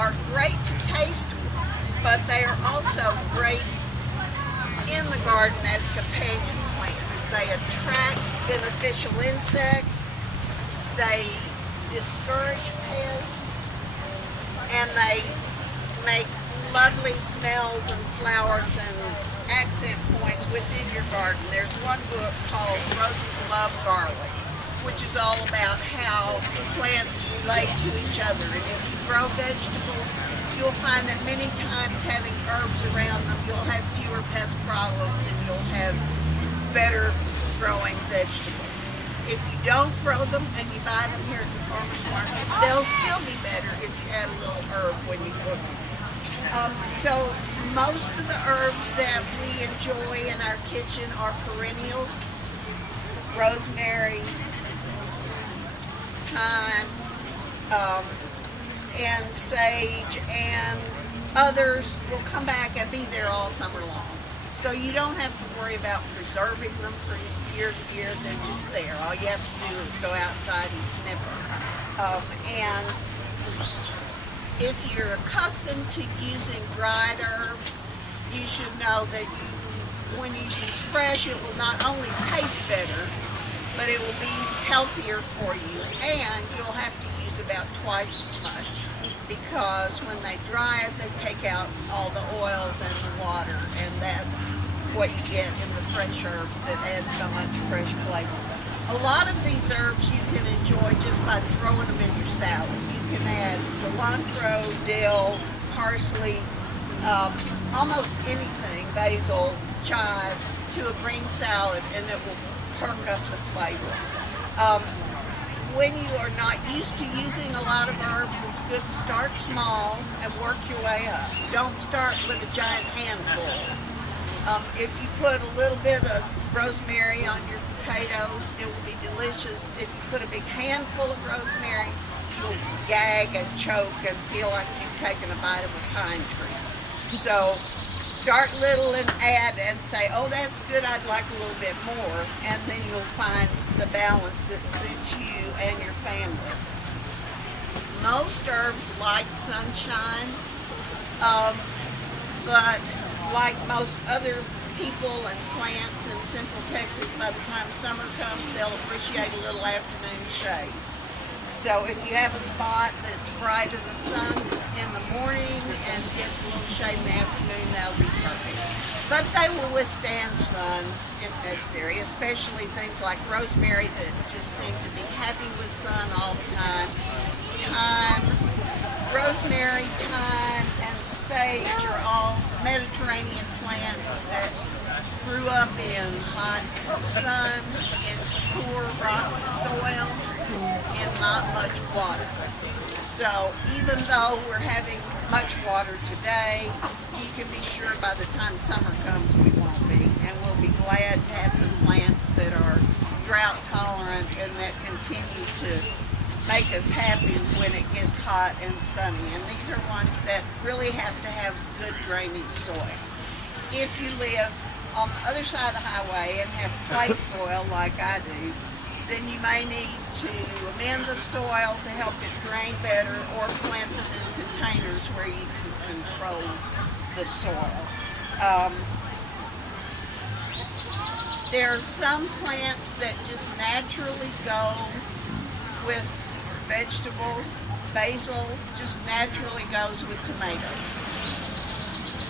are great to taste, but they are also great in the garden as companion plants. They attract beneficial insects, they discourage pests, and they make lovely smells and flowers and accent points within your garden. There's one book called Roses Love Garlic, which is all about how plants relate to each other. And if you grow vegetables, you'll find that many times having herbs around them, you'll have fewer pest problems and you'll have better growing vegetables. If you don't grow them and you buy them here at the farmer's market, they'll still be better if you add a little herb when you cook them. So most of the herbs that we enjoy in our kitchen are perennials: rosemary, thyme, and sage, and others will come back and be there all summer long. So you don't have to worry about preserving them for year to year. They're just there. All you have to do is go outside and snip them. And if you're accustomed to using dried herbs, you should know that when you use fresh, it will not only taste better, but it will be healthier for you, and you'll have to use about twice as much, because when they dry it, they take out all the oils and the water, and that's what you get in the fresh herbs that add so much fresh flavor. A lot of these herbs you can enjoy just by throwing them in your salad. You can add cilantro, dill, parsley, almost anything, basil, chives, to a green salad, and it will perk up the flavor. When you are not used to using a lot of herbs, it's good to start small and work your way up. Don't start with a giant handful. If you put a little bit of rosemary on your potatoes, it will be delicious. If you put a big handful of rosemary, you'll gag and choke and feel like you've taken a bite of a pine tree. So start little and add and say, oh, that's good, I'd like a little bit more, and then you'll find the balance that suits you and your family. Most herbs like sunshine, but like most other people and plants in Central Texas, by the time summer comes, they'll appreciate a little afternoon shade. So if you have a spot that's bright in the sun in the morning and gets a little shade in the afternoon, that'll be perfect. But they will withstand sun if necessary, especially things like rosemary that just seem to be happy with sun all the time. Thyme, rosemary, thyme, and sage are all Mediterranean plants that grew up in hot sun, in poor rocky soil, and not much water. So even though we're having much water today, you can be sure by the time summer comes we won't be. And we'll be glad to have some plants that are drought tolerant and that continue to make us happy when it gets hot and sunny. And these are ones that really have to have good draining soil. If you live on the other side of the highway and have clay soil like I do, then you may need to amend the soil to help it drain better, or plant them in containers where you can control the soil. There are some plants that just naturally go with vegetables. Basil just naturally goes with tomatoes.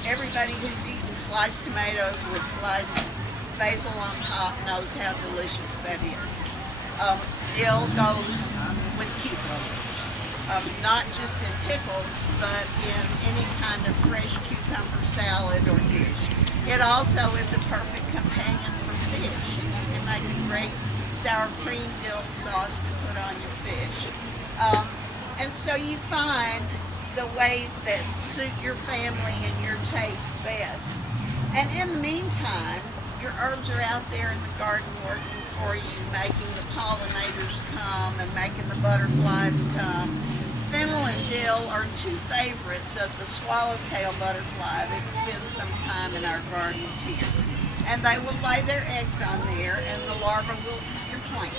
Everybody who's eaten sliced tomatoes with sliced basil on top knows how delicious that is. Dill goes with cucumbers, not just in pickles, but in any kind of fresh cucumber salad or dish. It also is the perfect companion for fish. You can make a great sour cream dill sauce to put on your fish. And so you find the ways that suit your family and your taste best. And in the meantime, your herbs are out there in the garden working for you, making the pollinators come and making the butterflies come. Fennel and dill are two favorites of the swallowtail butterfly that spend some time in our gardens here. And they will lay their eggs on there, and the larvae will eat your plant.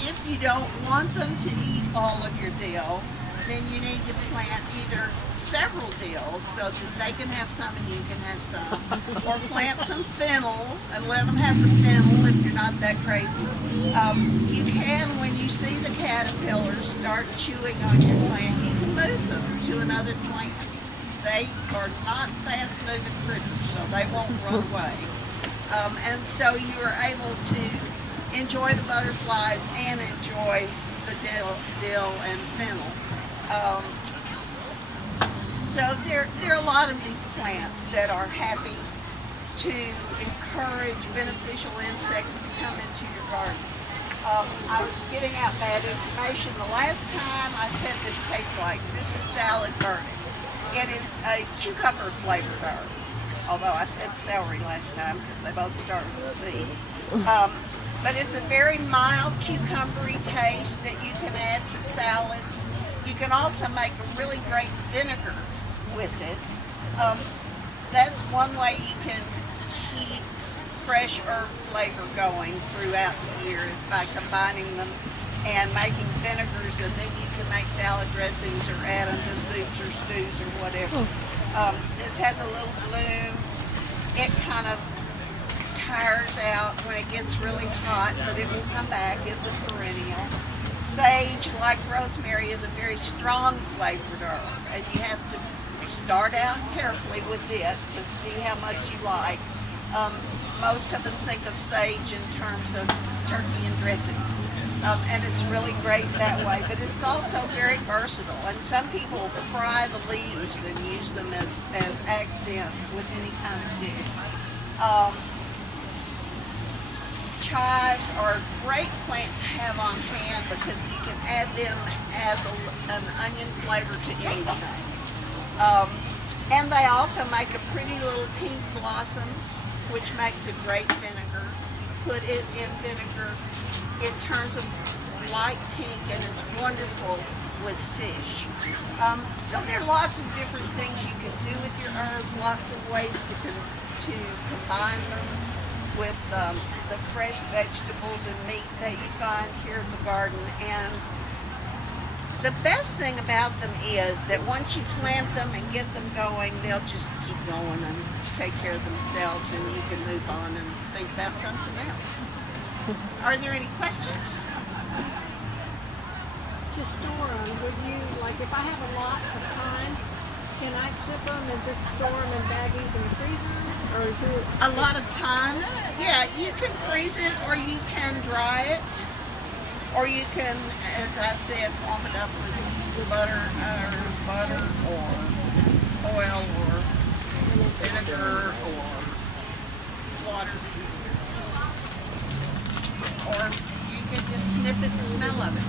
If you don't want them to eat all of your dill, then you need to plant either several dills so that they can have some and you can have some, or plant some fennel and let them have the fennel if you're not that crazy. You can, when you see the caterpillars start chewing on your plant, you can move them to another plant. They are not fast-moving critters, so they won't run away. And so you are able to enjoy the butterflies and enjoy the dill and fennel. So there are a lot of these plants that are happy to encourage beneficial insects to come into your garden. I was giving out bad information. The last time I said this tastes like, this is salad burning. It is a cucumber flavored herb. Although I said celery last time because they both start with C. But it's a very mild cucumbery taste that you can add to salads. You can also make a really great vinegar with it. That's one way you can keep fresh herb flavor going throughout the year is by combining them and making vinegars, and then you can make salad dressings or add them to soups or stews or whatever. This has a little bloom. It kind of tires out when it gets really hot, but it will come back. It's a perennial. Sage, like rosemary, is a very strong flavored herb, and you have to start out carefully with it to see how much you like. Most of us think of sage in terms of turkey and dressing, and it's really great that way, but it's also very versatile, and some people fry the leaves and use them as accents with any kind of dish. Chives are a great plant to have on hand because you can add them as an onion flavor to anything. And they also make a pretty little pink blossom, which makes a great vinegar. Put it in vinegar, it turns a light pink, and it's wonderful with fish. So there are lots of different things you can do with your herbs, lots of ways to combine them with the fresh vegetables and meat that you find here in the garden. And the best thing about them is that once you plant them and get them going, they'll just keep going and take care of themselves, and you can move on and think about something else. Are there any questions? To store them, would you, like if I have a lot of time, can I clip them and just store them in baggies and freeze them? Or do it? A lot of time? Yeah, you can freeze it, or you can dry it, or you can, as I said, warm it up with butter or oil or vinegar or water. Or you can just snip it and smell of it.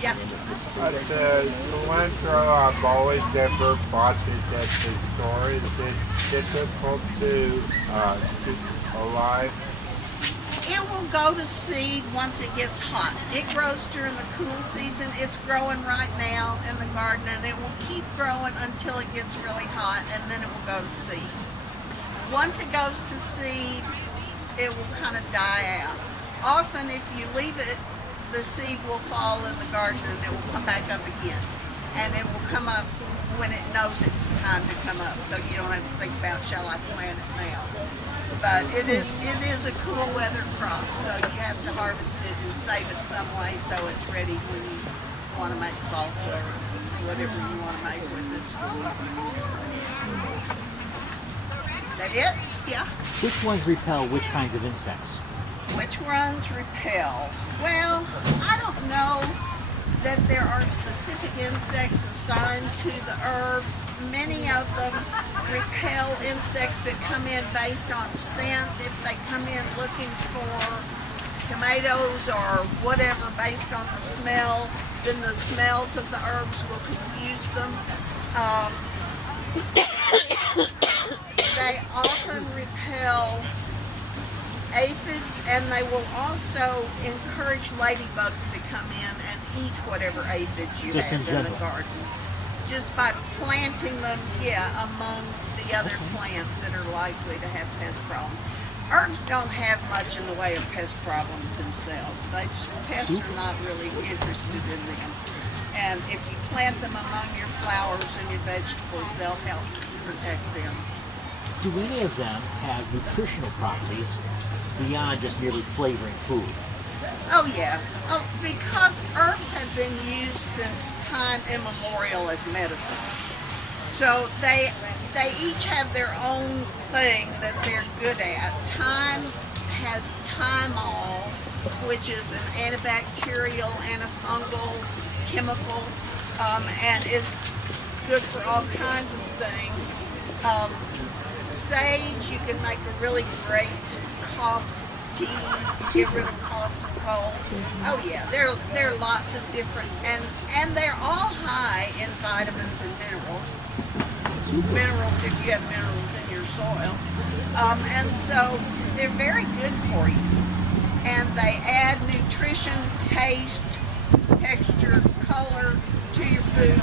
Yeah. Cilantro, I've always ever bought it at the store. Is it difficult to keep alive? It will go to seed once it gets hot. It grows during the cool season. It's growing right now in the garden, and it will keep growing until it gets really hot, and then it will go to seed. Once it goes to seed, it will kind of die out. Often if you leave it, the seed will fall in the garden and it will come back up again. And it will come up when it knows it's time to come up. So you don't have to think about, shall I plant it now? But it is a cool weather crop. So you have to harvest it and save it some way so it's ready when you want to make salsa or whatever you want to make with it. Is that it? Yeah. Which ones repel which kinds of insects? Which ones repel? Well, I don't know that there are specific insects assigned to the herbs. Many of them repel insects that come in based on scent. If they come in looking for tomatoes or whatever based on the smell, then the smells of the herbs will confuse them. They often repel aphids, and they will also encourage ladybugs to come in and eat whatever aphids you Just have in in the general. garden. Just by planting them, among the other plants that are likely to have pest problems. Herbs don't have much in the way of pest problems themselves. The pests are not really interested in them. And if you plant them among your flowers and your vegetables, they'll help protect them. Do any of them have nutritional properties beyond just merely flavoring food? Oh yeah, because herbs have been used since time immemorial as medicine. So they each have their own thing that they're good at. Thyme has thymol, which is an antibacterial, antifungal chemical, and it's good for all kinds of things. Sage, you can make a really great cough tea, get rid of coughs and colds. Oh yeah, there are lots of different, and they're all high in vitamins and minerals. Minerals, if you have minerals in your soil. And so they're very good for you. And they add nutrition, taste, texture, color to your food